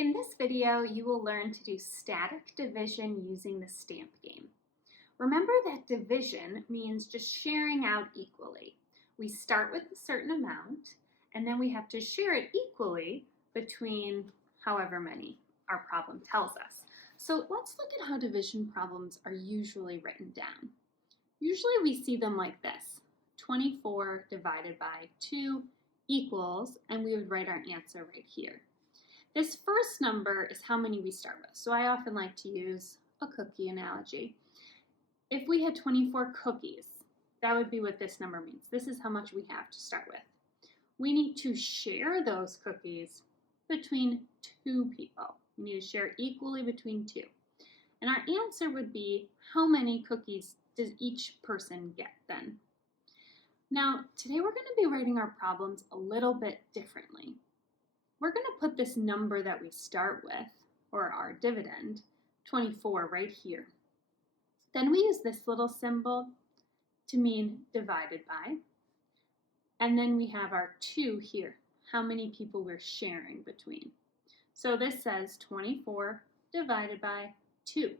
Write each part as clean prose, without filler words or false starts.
In this video, you will learn to do static division using the stamp game. Remember that division means just sharing out equally. We start with a certain amount, and then we have to share it equally between however many our problem tells us. So let's look at how division problems are usually written down. Usually we see them like this: 24 divided by 2 equals, and we would write our answer right here. This first number is how many we start with. So I often like to use a cookie analogy. If we had 24 cookies, that would be what this number means. This is how much we have to start with. We need to share those cookies between 2 people. We need to share equally between 2. And our answer would be, how many cookies does each person get then? Now, today we're going to be writing our problems a little bit differently. We're going to put this number that we start with, or our dividend, 24, right here. Then we use this little symbol to mean divided by. And then we have our 2 here, how many people we're sharing between. So this says 24 divided by 2.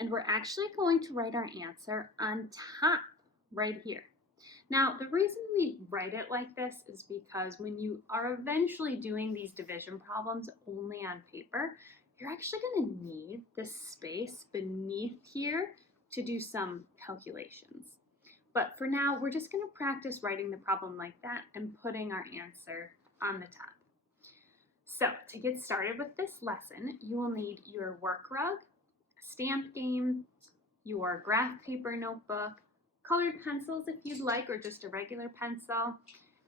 And we're actually going to write our answer on top, right here. Now, the reason we write it like this is because when you are eventually doing these division problems only on paper, you're actually going to need this space beneath here to do some calculations. But for now, we're just going to practice writing the problem like that and putting our answer on the top. So to get started with this lesson, you will need your work rug, a stamp game, your graph paper notebook, colored pencils if you'd like, or just a regular pencil,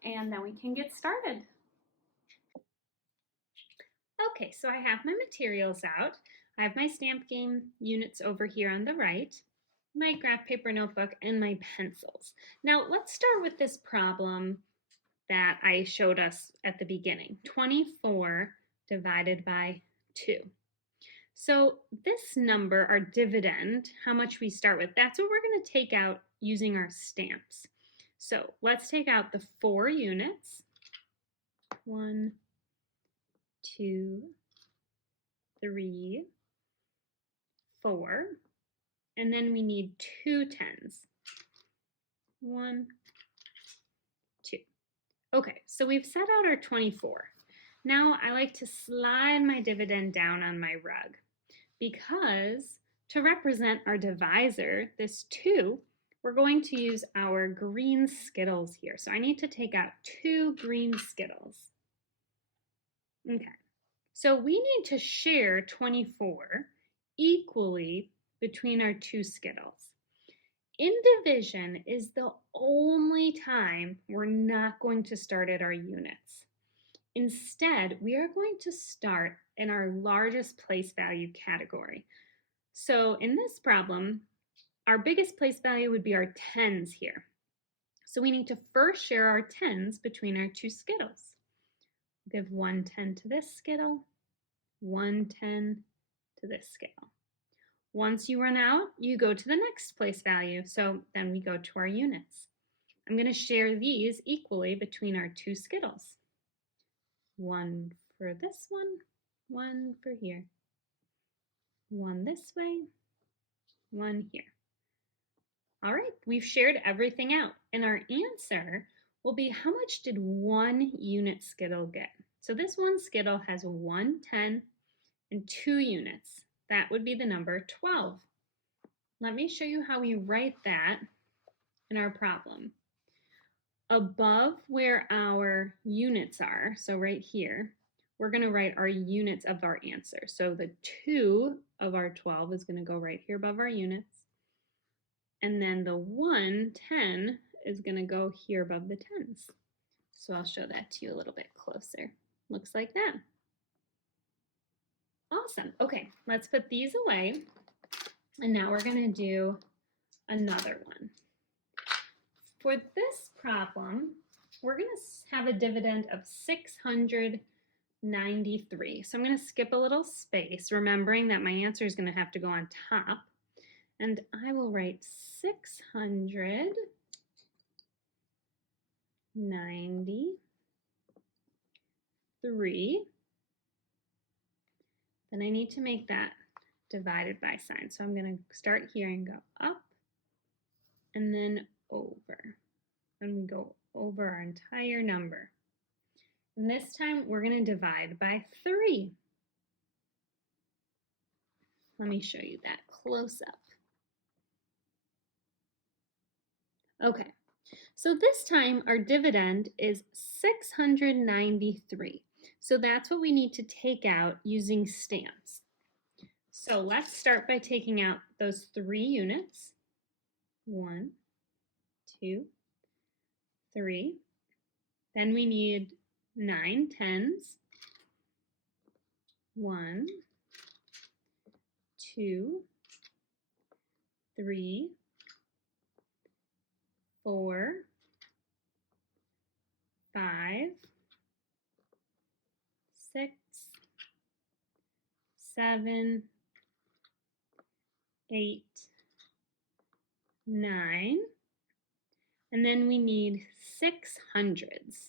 and then we can get started. Okay, so I have my materials out. I have my stamp game units over here on the right, my graph paper notebook, and my pencils. Now let's start with this problem that I showed us at the beginning, 24 divided by 2. So this number, our dividend, how much we start with, that's what we're going to take out using our stamps. So let's take out the 4 units. 1, 2, 3, 4. And then we need 2 tens. 1, 2. Okay, so we've set out our 24. Now I like to slide my dividend down on my rug because to represent our divisor, this 2, we're going to use our green Skittles here. So I need to take out 2 green Skittles. Okay, so we need to share 24 equally between our 2 Skittles. In division is the only time we're not going to start at our units. Instead, we are going to start in our largest place value category. So in this problem, our biggest place value would be our tens here. So we need to first share our tens between our 2 Skittles. Give 1 10 to this Skittle, 1 10 to this Skittle. Once you run out, you go to the next place value. So then we go to our units. I'm going to share these equally between our 2 Skittles. 1 for this one, 1 for here. 1 this way, 1 here. All right, we've shared everything out, and our answer will be how much did 1 unit Skittle get? So this one Skittle has 1 10 and 2 units. That would be the number 12. Let me show you how we write that in our problem. Above where our units are, so right here, we're going to write our units of our answer. So the 2 of our 12 is going to go right here above our units. And then the 1 10 is going to go here above the tens. So I'll show that to you a little bit closer. Looks like that. Awesome. Okay, let's put these away. And now we're going to do another one. For this problem, we're going to have a dividend of 693. So I'm going to skip a little space, remembering that my answer is going to have to go on top. And I will write 693 then I need to make that divided by sign. So I'm going to start here and go up and then over. And we go over our entire number. And this time we're going to divide by 3. Let me show you that close up. Okay, so this time our dividend is 693. So that's what we need to take out using stamps. So let's start by taking out those 3 units. 1, 2, 3. Then we need 9 tens. 1, 2, 3, 4, 5, 6, 7, 8, 9, and then we need 6 hundreds.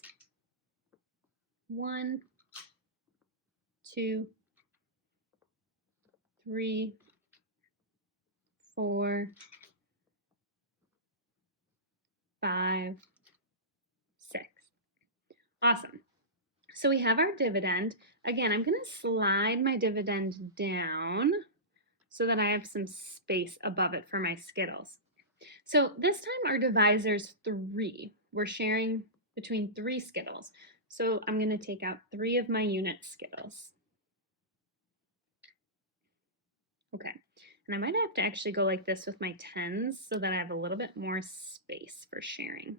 1, 2, 3, 4, 5, 6. Awesome. So we have our dividend. Again, I'm going to slide my dividend down so that I have some space above it for my Skittles. So this time our divisor's 3. We're sharing between 3 Skittles. So I'm going to take out 3 of my unit Skittles. Okay, and I might have to actually go like this with my tens so that I have a little bit more space for sharing.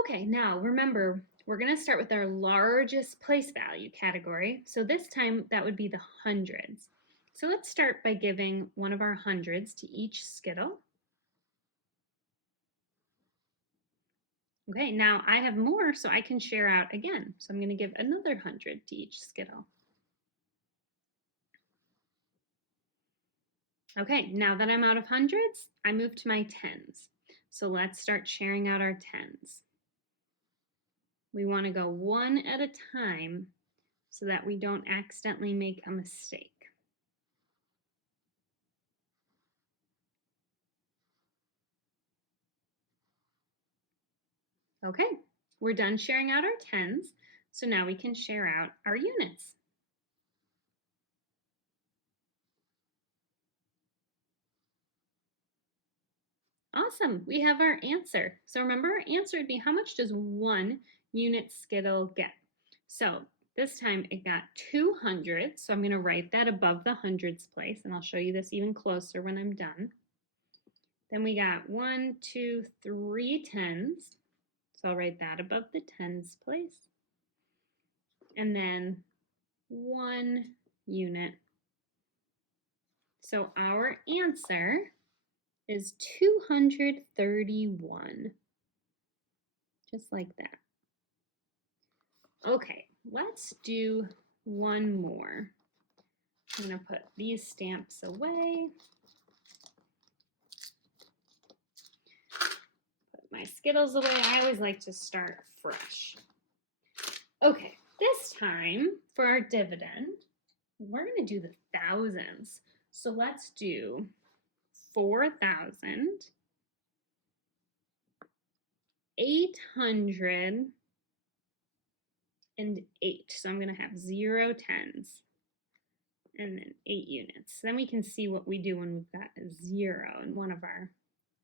Okay, now remember, we're going to start with our largest place value category. So this time that would be the hundreds. So let's start by giving one of our hundreds to each Skittle. Okay, now I have more, so I can share out again. So I'm going to give another 100 to each Skittle. Okay, now that I'm out of hundreds, I move to my tens. So let's start sharing out our tens. We want to go one at a time so that we don't accidentally make a mistake. Okay, we're done sharing out our tens, so now we can share out our units. Awesome, we have our answer. So remember, our answer would be how much does 1 unit Skittle get? So this time it got 200, so I'm going to write that above the hundreds place, and I'll show you this even closer when I'm done. Then we got 1, 2, 3 tens, so I'll write that above the tens place. And then 1 unit. So our answer is 231. Just like that. Okay, let's do one more. I'm going to put these stamps away. Put my Skittles away. I always like to start fresh. Okay, this time for our dividend, we're going to do the thousands. So let's do 4,808. So I'm going to have 0 tens and then 8 units. Then we can see what we do when we've got a 0 in one of our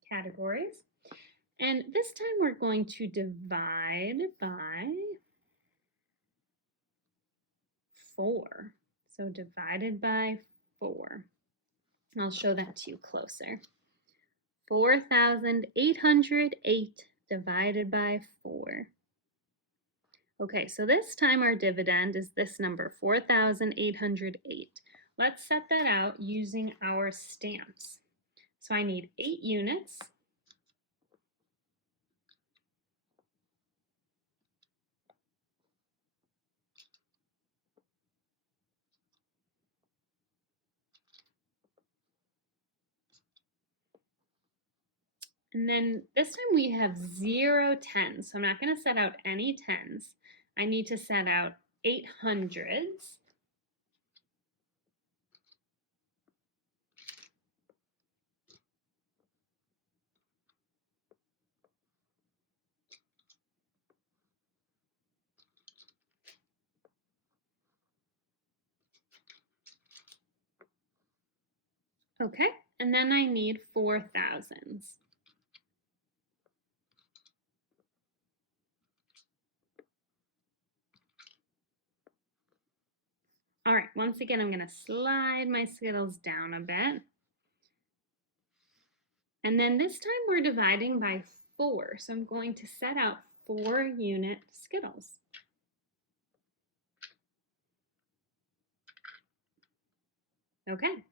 categories. And this time we're going to divide by 4. So divided by 4. I'll show that to you closer. 4,808 divided by 4. Okay, so this time our dividend is this number, 4,808. Let's set that out using our stamps. So I need 8 units. And then this time we have 0 tens, so I'm not going to set out any tens. I need to set out 8 hundreds. Okay, and then I need 4 thousands. All right, once again, I'm going to slide my Skittles down a bit. And then this time we're dividing by 4. So I'm going to set out 4-unit Skittles. Okay.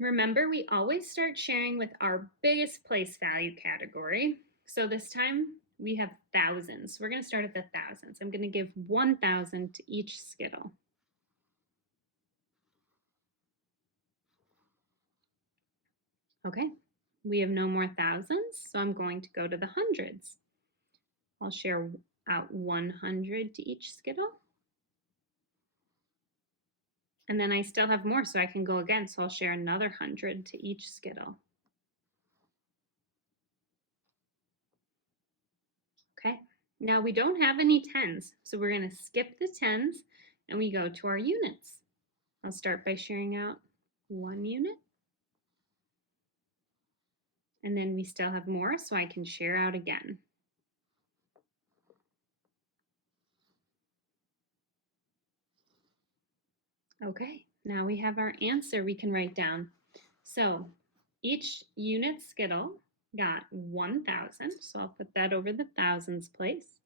Remember, we always start sharing with our biggest place value category. So this time we have thousands. We're going to start at the thousands. I'm going to give 1,000 to each Skittle. Okay, we have no more thousands, so I'm going to go to the hundreds. I'll share out 100 to each Skittle. And then I still have more, so I can go again. So I'll share another 100 to each Skittle. Okay, now we don't have any tens, so we're going to skip the tens and we go to our units. I'll start by sharing out 1 unit. And then we still have more, so I can share out again. Okay, now we have our answer we can write down. So each unit Skittle got 1,000, so I'll put that over the thousands place.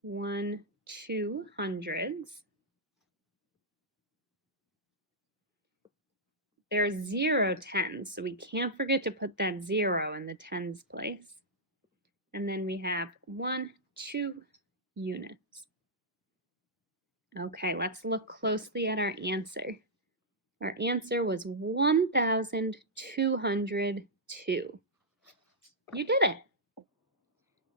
1 200s. There are 0 tens, so we can't forget to put that 0 in the tens place. And then we have 1 2 units. Okay, let's look closely at our answer. Our answer was 1,202. You did it.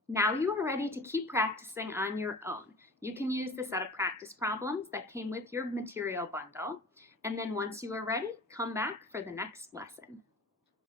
Now you are ready to keep practicing on your own. You can use the set of practice problems that came with your material bundle. And then once you are ready, come back for the next lesson.